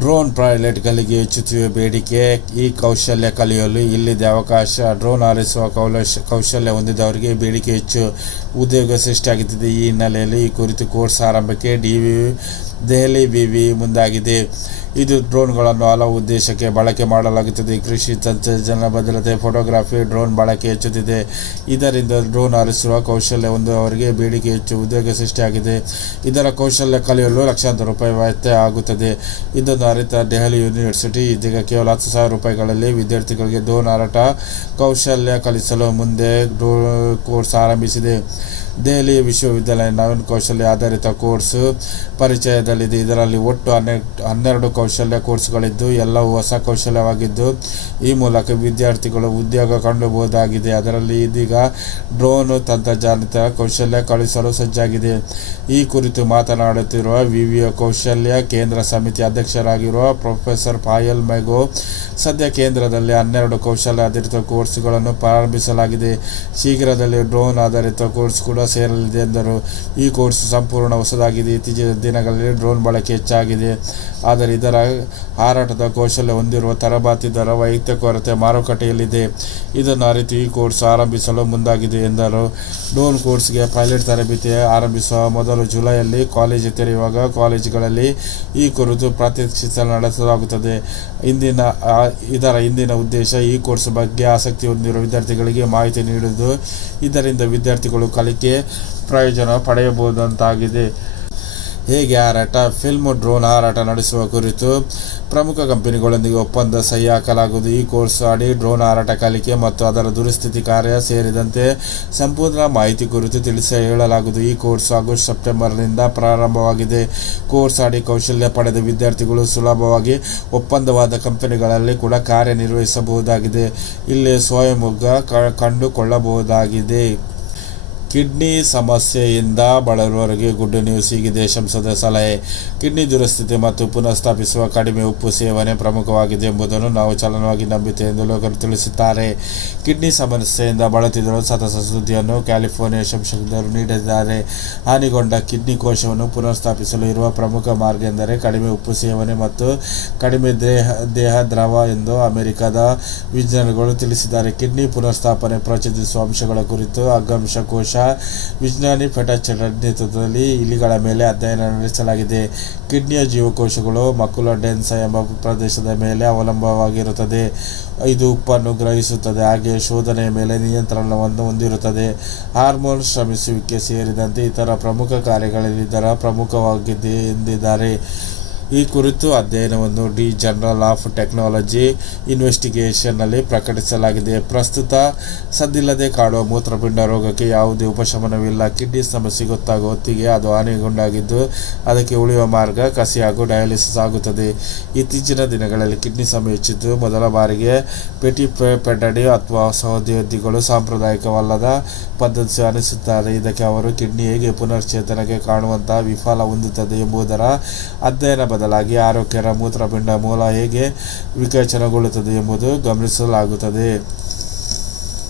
Drone ಪೈಲಟ್ಗಳಿಗೆ ಹೆಚ್ಚುತ್ತಿರುವ ಬೇಡಿಕೆ, ಈ ಕೌಶಲ್ಯ ಕಲಿಯಲು ಇಲ್ಲಿದೆ ಅವಕಾಶ. ಡ್ರೋನ್ ಹಾರಿಸುವ ಕೌಲಶ, ಕೌಶಲ್ಯ ಹೊಂದಿದವರಿಗೆ ಬೇಡಿಕೆ ಹೆಚ್ಚು. ಉದ್ಯೋಗ ಸೃಷ್ಟಿಯಾಗುತ್ತಿದೆ ಈ ಹಿನ್ನೆಲೆಯಲ್ಲಿ ಈ ಕುರಿತು ಕೋರ್ಸ್ ಆರಂಭಕ್ಕೆ ಡಿವಿ ದೆಹಲಿ ವಿವಿ ಮುಂದಾಗಿದೆ. ಇದು ಡ್ರೋನ್ಗಳನ್ನು ಹಲವು ಉದ್ದೇಶಕ್ಕೆ ಬಳಕೆ ಮಾಡಲಾಗುತ್ತದೆ. ಕೃಷಿ ತಂತ್ರಜ್ಞಾನ ಭದ್ರತೆ, ಫೋಟೋಗ್ರಫಿ, ಡ್ರೋನ್ ಬಳಕೆ ಹೆಚ್ಚುತ್ತಿದೆ. ಇದರಿಂದ ಡ್ರೋನ್ ಹಾರಿಸುವ ಕೌಶಲ್ಯ ಒಂದು ಅವರಿಗೆ ಬೇಡಿಕೆ ಹೆಚ್ಚು ಉದ್ಯೋಗ ಸೃಷ್ಟಿಯಾಗಿದೆ. ಇದರ ಕೌಶಲ್ಯ ಕಲಿಯಲು ಲಕ್ಷಾಂತರ ರೂಪಾಯಿ ವ್ಯತ್ಯಯ ಆಗುತ್ತದೆ. ಇದನ್ನು ಅರಿತ ದೆಹಲಿ ಯೂನಿವರ್ಸಿಟಿ. ಇದೀಗ ಕೇವಲ ಹತ್ತು ಸಾವಿರ ರೂಪಾಯಿಗಳಲ್ಲಿ ವಿದ್ಯಾರ್ಥಿಗಳಿಗೆ ಡ್ರೋನ್ ಹಾರಾಟ ಕೌಶಲ್ಯ ಕಲಿಸಲು ಮುಂದೆ ಡ್ರೋನ್ ಕೋರ್ಸ್ ಆರಂಭಿಸಿದೆ. ದೆಹಲಿ ವಿಶ್ವವಿದ್ಯಾಲಯ ನವೀನ ಕೌಶಲ್ಯ ಆಧಾರಿತ ಕೋರ್ಸ್. ಪರಿಚಯದಲ್ಲಿದೆ. ಇದರಲ್ಲಿ ಒಟ್ಟು ಹನ್ನೆರಡು ಹನ್ನೆರಡು ಕೌಶಲ್ಯ ಕೋರ್ಸ್ಗಳಿದ್ದು, ಎಲ್ಲವೂ ಹೊಸ ಕೌಶಲ್ಯವಾಗಿದ್ದು, ಈ ಮೂಲಕ ವಿದ್ಯಾರ್ಥಿಗಳು ಉದ್ಯೋಗ ಕಂಡುಬಹುದಾಗಿದೆ ಅದರಲ್ಲಿ ಇದೀಗ ಡ್ರೋನ್ ತಂತ್ರಜ್ಞಾನಿತ ಕೌಶಲ್ಯ ಕಳಿಸಲು ಸಜ್ಜಾಗಿದೆ. ಈ ಕುರಿತು ಮಾತನಾಡುತ್ತಿರುವ ವಿವಿಯ ಕೌಶಲ್ಯ ಕೇಂದ್ರ ಸಮಿತಿ ಅಧ್ಯಕ್ಷರಾಗಿರುವ ಪ್ರೊಫೆಸರ್ ಪಾಯಲ್ ಮೆಗೋ, ಸದ್ಯ ಕೇಂದ್ರದಲ್ಲಿ ಹನ್ನೆರಡು ಕೌಶಲ್ಯ ಆಧಾರಿತ ಕೋರ್ಸ್ಗಳನ್ನು ಪ್ರಾರಂಭಿಸಲಾಗಿದೆ. ಶೀಘ್ರದಲ್ಲಿ ಡ್ರೋನ್ ಆಧಾರಿತ ಕೋರ್ಸ್ ಕೂಡ ಸೇರಲಿದೆ ಎಂದರು. ಈ ಕೋರ್ಸ್ ಸಂಪೂರ್ಣ ಹೊಸದಾಗಿದೆ. ಇತ್ತೀಚಿನ ದಿನಗಳಲ್ಲಿ ಡ್ರೋನ್ ಬಳಕೆ ಹೆಚ್ಚಾಗಿದೆ. ಆದರೆ ಇದರ ಹಾರಾಟದ ಕೌಶಲ್ಯ ಹೊಂದಿರುವ ತರಬೇತಿದಾರ ವೈಯಕ್ತಿಕ ಕೊರತೆ ಮಾರುಕಟ್ಟೆಯಲ್ಲಿದೆ. ಇದನ್ನು ಅರಿತು ಈ ಕೋರ್ಸ್ ಆರಂಭಿಸಲು ಮುಂದಾಗಿದೆ ಎಂದರು. ಡ್ರೋನ್ ಕೋರ್ಸ್ಗೆ ಪೈಲಟ್ ತರಬೇತಿ ಆರಂಭಿಸುವ ಮೊದಲು ಜುಲೈಯಲ್ಲಿ ಕಾಲೇಜು ತೆರೆಯುವಾಗ ಕಾಲೇಜುಗಳಲ್ಲಿ ಈ ಕುರಿತು ಪ್ರಾತ್ಯಕ್ಷಿಕೆ ನಡೆಸಲಾಗುತ್ತದೆ. ಇಂದಿನ ಇದರ ಹಿಂದಿನ ಉದ್ದೇಶ ಈ ಕೋರ್ಸ್ ಬಗ್ಗೆ ಆಸಕ್ತಿ ಹೊಂದಿರುವ ವಿದ್ಯಾರ್ಥಿಗಳಿಗೆ ಮಾಹಿತಿ ನೀಡುವುದು. ಇದರಿಂದ ವಿದ್ಯಾರ್ಥಿಗಳು ಕಲಿಕೆ ಪ್ರಯೋಜನ ಪಡೆಯಬಹುದಂತಾಗಿದೆ. ಹೇಗೆ ಹಾರಾಟ? ಫಿಲ್ಮ್ ಡ್ರೋನ್ ಹಾರಾಟ ನಡೆಸುವ ಕುರಿತು ಪ್ರಮುಖ ಕಂಪನಿಗಳೊಂದಿಗೆ ಒಪ್ಪಂದ ಸಹಿ ಹಾಕಲಾಗುವುದು ಈ ಕೋರ್ಸ್ ಅಡಿ ಡ್ರೋನ್ ಹಾರಾಟ ಕಲಿಕೆ ಮತ್ತು ಅದರ ದುರಸ್ಥಿತಿ ಕಾರ್ಯ ಸೇರಿದಂತೆ ಸಂಪೂರ್ಣ ಮಾಹಿತಿ ಕುರಿತು ತಿಳಿಸಿ ಹೇಳಲಾಗುವುದು. ಈ ಕೋರ್ಸ್ ಆಗಸ್ಟ್ ಸೆಪ್ಟೆಂಬರ್ನಿಂದ ಪ್ರಾರಂಭವಾಗಿದೆ. ಕೋರ್ಸ್ ಅಡಿ ಕೌಶಲ್ಯ ಪಡೆದ ವಿದ್ಯಾರ್ಥಿಗಳು ಸುಲಭವಾಗಿ ಒಪ್ಪಂದವಾದ ಕಂಪನಿಗಳಲ್ಲಿ ಕೂಡ ಕಾರ್ಯನಿರ್ವಹಿಸಬಹುದಾಗಿದೆ. ಇಲ್ಲಿ ಸ್ವಯಂ ಕಂಡುಕೊಳ್ಳಬಹುದಾಗಿದೆ. ಕಿಡ್ನಿ ಸಮಸ್ಯೆಯಿಂದ ಬಳಲುವವರಿಗೆ ಗುಡ್ ನ್ಯೂಸ್ ಈಗಿದೆ ಸಂಸದ ಸಲಹೆ. ಕಿಡ್ನಿ ದುರಸ್ಥಿತಿ ಮತ್ತು ಪುನಃಸ್ಥಾಪಿಸುವ ಕಡಿಮೆ ಉಪ್ಪು ಸೇವನೆ ಪ್ರಮುಖವಾಗಿದೆ ಎಂಬುದನ್ನು ನಾವು ಚಲನವಾಗಿ ನಂಬಿತೆ ಎಂದು ಲೋಕರು ತಿಳಿಸುತ್ತಾರೆ ಕಿಡ್ನಿ ಸಮಸ್ಯೆಯಿಂದ ಬಳಲುತ್ತಿರುವ ಸತತ ಸುದ್ದಿಯನ್ನು ಕ್ಯಾಲಿಫೋರ್ನಿಯಾ ಸಂಶೋಧಕರು ನೀಡಿದ್ದಾರೆ. ಹಾನಿಗೊಂಡ ಕಿಡ್ನಿ ಕೋಶವನ್ನು ಪುನಃಸ್ಥಾಪಿಸಲು ಇರುವ ಪ್ರಮುಖ ಮಾರ್ಗ ಎಂದರೆ ಕಡಿಮೆ ಉಪ್ಪು ಸೇವನೆ ಮತ್ತು ಕಡಿಮೆ ದೇಹ ದೇಹ ದ್ರವ ಎಂದು ಅಮೆರಿಕದ ವಿಜ್ಞಾನಿಗಳು ತಿಳಿಸಿದ್ದಾರೆ. ಕಿಡ್ನಿ ಪುನಃಸ್ಥಾಪನೆ ಪ್ರಚೋದಿಸುವ ಅಂಶಗಳ ಕುರಿತು ಅಗ್ಗಂಶ ಕೋಶ ವಿಜ್ಞಾನಿ ಫೆಟಚರ್ ನೇತೃತ್ವದಲ್ಲಿ ಇಲಿಗಳ ಮೇಲೆ ಅಧ್ಯಯನ ನಡೆಸಲಾಗಿದೆ. ಕಿಡ್ನಿಯ ಜೀವಕೋಶಗಳು ಮಕ್ಕಳ ಡೆನ್ಸ ಎಂಬ ಪ್ರದೇಶದ ಮೇಲೆ ಅವಲಂಬವಾಗಿರುತ್ತದೆ. ಇದು ಉಪ್ಪನ್ನು ಗ್ರಹಿಸುತ್ತದೆ, ಹಾಗೆ ಶೋಧನೆಯ ಮೇಲೆ ನಿಯಂತ್ರಣವನ್ನು ಹೊಂದಿರುತ್ತದೆ. ಹಾರ್ಮೋನ್ ಶ್ರಮಿಸುವಿಕೆ ಸೇರಿದಂತೆ ಇತರ ಪ್ರಮುಖ ಕಾರ್ಯಗಳಲ್ಲಿ ಇದರ ಪ್ರಮುಖವಾಗಿದೆ ಎಂದಿದ್ದಾರೆ. ಈ ಕುರಿತು ಅಧ್ಯಯನವನ್ನು ಡಿ ಜರ್ನಲ್ ಆಫ್ ಟೆಕ್ನಾಲಜಿ ಇನ್ವೆಸ್ಟಿಗೇಷನ್ನಲ್ಲಿ ಪ್ರಕಟಿಸಲಾಗಿದೆ. ಪ್ರಸ್ತುತ ಸದ್ದಿಲ್ಲದೆ ಕಾಡುವ ಮೂತ್ರಪಿಂಡ ರೋಗಕ್ಕೆ ಯಾವುದೇ ಉಪಶಮನವಿಲ್ಲ. ಕಿಡ್ನಿ ಸಮಸ್ಯೆ ಗೊತ್ತಾಗುವ ಹೊತ್ತಿಗೆ ಅದು ಹಾನಿಗೊಂಡಾಗಿದ್ದು ಅದಕ್ಕೆ ಉಳಿಯುವ ಮಾರ್ಗ ಕಸಿ ಹಾಗೂ ಡಯಾಲಿಸಿಸ್ ಆಗುತ್ತದೆ. ಇತ್ತೀಚಿನ ದಿನಗಳಲ್ಲಿ ಕಿಡ್ನಿ ಸಮಯ ಹೆಚ್ಚಿದ್ದು ಮೊದಲ ಬಾರಿಗೆ ಪೆಟಿ ಪೆಡಡಿ ಅಥವಾ ಸಹೋದ್ಯೋಗಿಗಳು ಸಾಂಪ್ರದಾಯಿಕವಲ್ಲದ ಪದ್ಧತಿ ಅನಿಸುತ್ತಾರೆ ಇದಕ್ಕೆ ಅವರು ಕಿಡ್ನಿ ಹೇಗೆ ಪುನಶ್ಚೇತನಕ್ಕೆ ಕಾಣುವಂತಹ ವಿಫಲ ಹೊಂದುತ್ತದೆ ಎಂಬುದರ ಅಧ್ಯಯನ ಬದಲಾಗಿ ಆರೋಗ್ಯಕರ ಮೂತ್ರಪಿಂಡ ಮೂಲ ಹೇಗೆ ವಿಕಸನಗೊಳ್ಳುತ್ತದೆ ಎಂಬುದು ಗಮನಿಸಲಾಗುತ್ತದೆ.